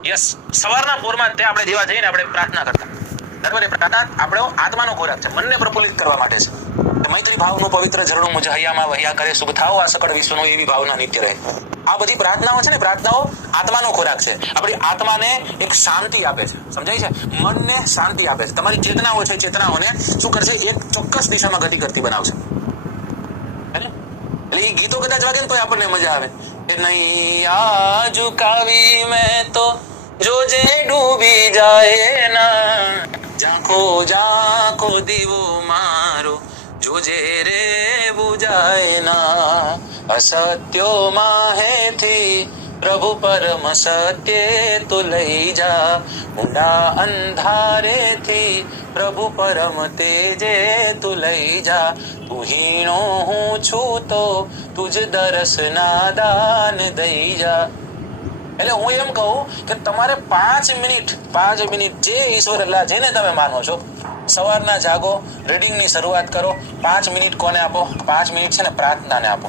Yes, સવારના પોરમાં તે આપણે દેવા જઈને આપણે પ્રાર્થના કરતા. બરાબર, એ પ્રાર્થના આપણો આત્માનો ખોરાક છે, મનને પ્રફુલ્લિત કરવા માટે છે. મૈત્રી ભાવનું પવિત્ર ઝરણું મુજ હૈયામાં વહ્યા કરે, શુભ થાઓ આ સકળ વિશ્વનો, એવી ભાવના નિત્ય રહે. આ બધી પ્રાર્થનાઓ છે ને, પ્રાર્થનાઓ આત્માનો ખોરાક છે. આપણી આત્માને એક શાંતિ આપે છે, સમજાય છે? મનને શાંતિ આપે છે. તમારી ચેતનાઓ છે, ચેતનાઓને શું કરશે? એક ચોક્કસ દિશામાં ગતિ કરતી બનાવશે. એટલે એ ગીતો કદાચ વાગે ને તો આપણને મજા આવે કે નહીં આ ઝુકાવી મેં તો જોજે ડૂબી જાય ના, ઝાંખો ઝાંખો દીવો મારો જોજે રે બુજાય ના, અસત્યો માહેથી પ્રભુ પરમ સત્ય તું લઈ જા, ઊંડા અંધારેથી પ્રભુ પરમ તેજે તું લઈ જા, તું હીણો હું છું તો તુજ દરસ ના દાન દઈ જા. એટલે હું એમ કહું કે તમારે 5 મિનિટ જે ઈશ્વર અલ્લાહ જેને તમે માનો છો, સવારના જાગો, રીડિંગની શરૂઆત કરો. 5 મિનિટ કોને આપો? 5 મિનિટ છે ને પ્રાર્થનાને આપો.